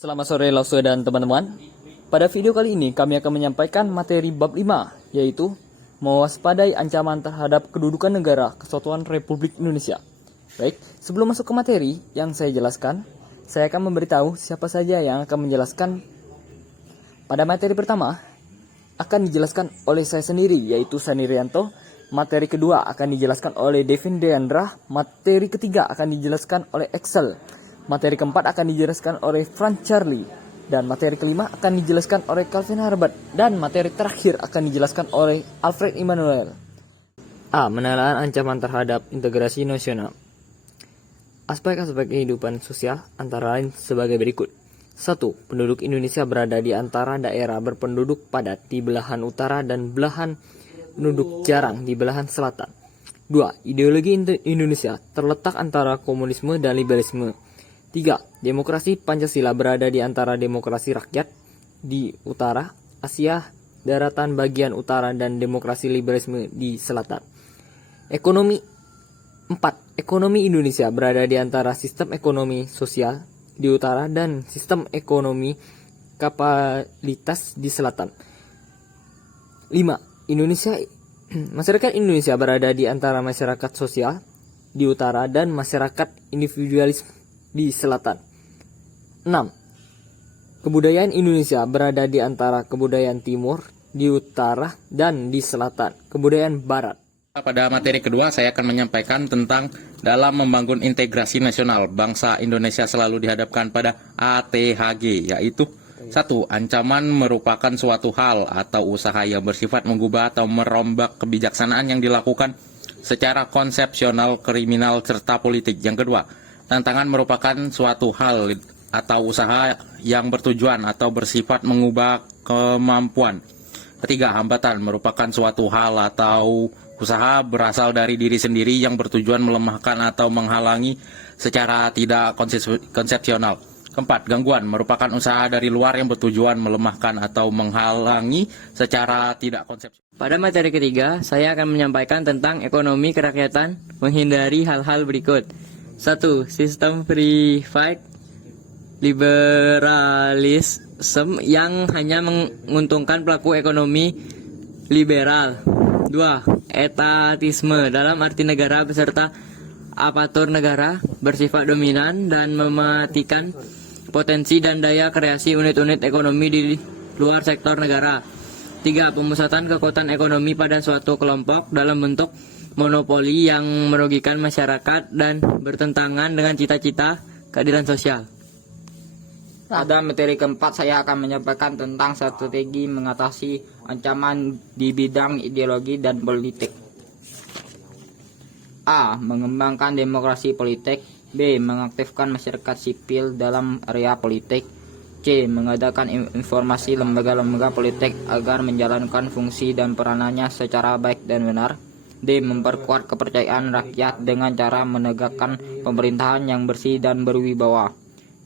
Selamat sore Lause dan teman-teman. Pada video kali ini kami akan menyampaikan materi bab 5, yaitu mewaspadai ancaman terhadap kedudukan negara Kesatuan Republik Indonesia. Baik, sebelum masuk ke materi yang saya jelaskan, saya akan memberitahu siapa saja yang akan menjelaskan. Pada materi pertama akan dijelaskan oleh saya sendiri, yaitu Sani Rianto. Materi kedua akan dijelaskan oleh Devin Deandra. Materi ketiga akan dijelaskan oleh Excel. Materi keempat akan dijelaskan oleh Frank Charlie. Dan materi kelima akan dijelaskan oleh Calvin Herbert. Dan materi terakhir akan dijelaskan oleh Alfred Immanuel. A. Menelaan ancaman terhadap integrasi nasional. Aspek-aspek kehidupan sosial antara lain sebagai berikut. 1. Penduduk Indonesia berada di antara daerah berpenduduk padat di belahan utara dan belahan penduduk jarang di belahan selatan. 2. Ideologi Indonesia terletak antara komunisme dan liberalisme. 3. Demokrasi Pancasila berada di antara demokrasi rakyat di utara, Asia daratan bagian utara dan demokrasi liberalisme di selatan. Ekonomi 4. Ekonomi Indonesia berada di antara sistem ekonomi sosial di utara dan sistem ekonomi kapitalitas di selatan. 5. Masyarakat Indonesia berada di antara masyarakat sosial di utara dan masyarakat individualis di selatan. 6. Kebudayaan Indonesia berada di antara kebudayaan timur di utara dan di selatan, kebudayaan barat. Pada materi kedua saya akan menyampaikan tentang dalam membangun integrasi nasional, bangsa Indonesia selalu dihadapkan pada ATHG, yaitu 1. Ancaman merupakan suatu hal atau usaha yang bersifat mengubah atau merombak kebijaksanaan yang dilakukan secara konsepsional, kriminal, serta politik. Yang kedua, tantangan merupakan suatu hal atau usaha yang bertujuan atau bersifat mengubah kemampuan. Ketiga, hambatan merupakan suatu hal atau usaha berasal dari diri sendiri yang bertujuan melemahkan atau menghalangi secara tidak konsepsional. Keempat, gangguan merupakan usaha dari luar yang bertujuan melemahkan atau menghalangi secara tidak konsepsional. Pada materi ketiga, saya akan menyampaikan tentang ekonomi kerakyatan menghindari hal-hal berikut. 1. Sistem private liberalisme yang hanya menguntungkan pelaku ekonomi liberal. 2. Etatisme dalam arti negara beserta aparatur negara bersifat dominan dan mematikan potensi dan daya kreasi unit-unit ekonomi di luar sektor negara. 3. Pemusatan kekuatan ekonomi pada suatu kelompok dalam bentuk monopoli yang merugikan masyarakat dan bertentangan dengan cita-cita keadilan sosial. Pada materi keempat saya akan menyampaikan tentang strategi mengatasi ancaman di bidang ideologi dan politik. A. Mengembangkan demokrasi politik. B. Mengaktifkan masyarakat sipil dalam area politik. C. Mengadakan informasi lembaga-lembaga politik agar menjalankan fungsi dan peranannya secara baik dan benar. D. Memperkuat kepercayaan rakyat dengan cara menegakkan pemerintahan yang bersih dan berwibawa.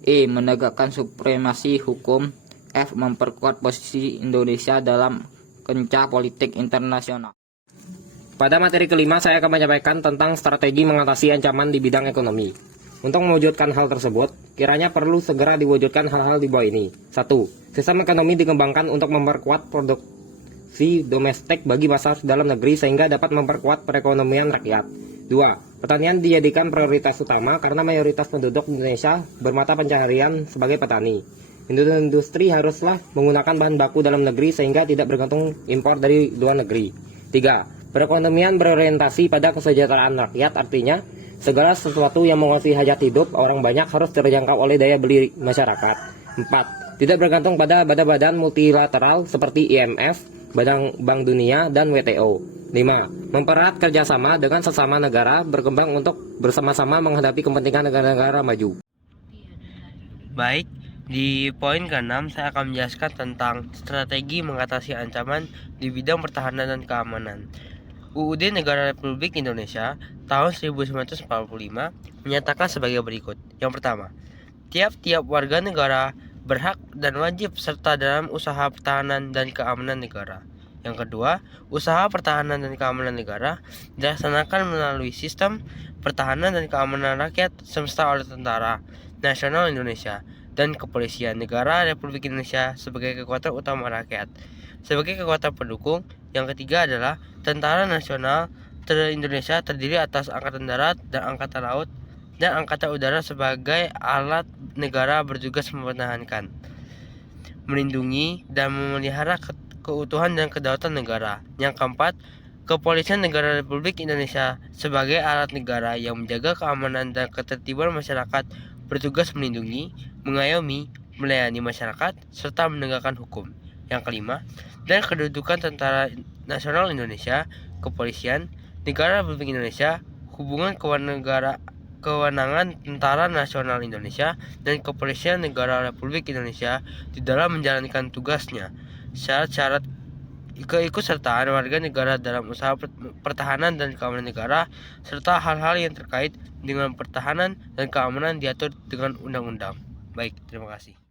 E. Menegakkan supremasi hukum. F. Memperkuat posisi Indonesia dalam kancah politik internasional. Pada materi kelima saya akan menyampaikan tentang strategi mengatasi ancaman di bidang ekonomi. Untuk mewujudkan hal tersebut, kiranya perlu segera diwujudkan hal-hal di bawah ini. 1. Sistem ekonomi dikembangkan untuk memperkuat produksi domestik bagi pasar dalam negeri sehingga dapat memperkuat perekonomian rakyat. 2. Pertanian dijadikan prioritas utama karena mayoritas penduduk Indonesia bermata pencaharian sebagai petani. Industri haruslah menggunakan bahan baku dalam negeri sehingga tidak bergantung impor dari luar negeri. 3. Perekonomian berorientasi pada kesejahteraan rakyat, artinya segala sesuatu yang menguasai hajat hidup orang banyak harus terjangkau oleh daya beli masyarakat. 4. Tidak bergantung pada badan-badan multilateral seperti IMF, Bank Dunia, dan WTO. 5. Mempererat kerjasama dengan sesama negara berkembang untuk bersama-sama menghadapi kepentingan negara-negara maju. Baik, di poin ke-6 saya akan menjelaskan tentang strategi mengatasi ancaman di bidang pertahanan dan keamanan. UUD Negara Republik Indonesia tahun 1945 menyatakan sebagai berikut. Yang pertama, tiap-tiap warga negara berhak dan wajib serta dalam usaha pertahanan dan keamanan negara. Yang kedua, usaha pertahanan dan keamanan negara dilaksanakan melalui sistem pertahanan dan keamanan rakyat semesta oleh Tentara Nasional Indonesia dan Kepolisian Negara Republik Indonesia sebagai kekuatan utama rakyat. Sebagai kekuatan pendukung, yang ketiga adalah Tentara Nasional Indonesia terdiri atas Angkatan Darat dan Angkatan Laut dan Angkatan Udara sebagai alat negara bertugas mempertahankan, melindungi, dan memelihara keutuhan dan kedaulatan negara. Yang keempat, Kepolisian Negara Republik Indonesia sebagai alat negara yang menjaga keamanan dan ketertiban masyarakat, bertugas melindungi, mengayomi, melayani masyarakat, serta menegakkan hukum. Yang kelima, dan kedudukan Tentara Nasional Indonesia, Kepolisian Negara Republik Indonesia, hubungan kewenangan Tentara Nasional Indonesia dan Kepolisian Negara Republik Indonesia di dalam menjalankan tugasnya, syarat-syarat keikutsertaan warga negara dalam usaha pertahanan dan keamanan negara, serta hal-hal yang terkait dengan pertahanan dan keamanan diatur dengan undang-undang. Baik, terima kasih.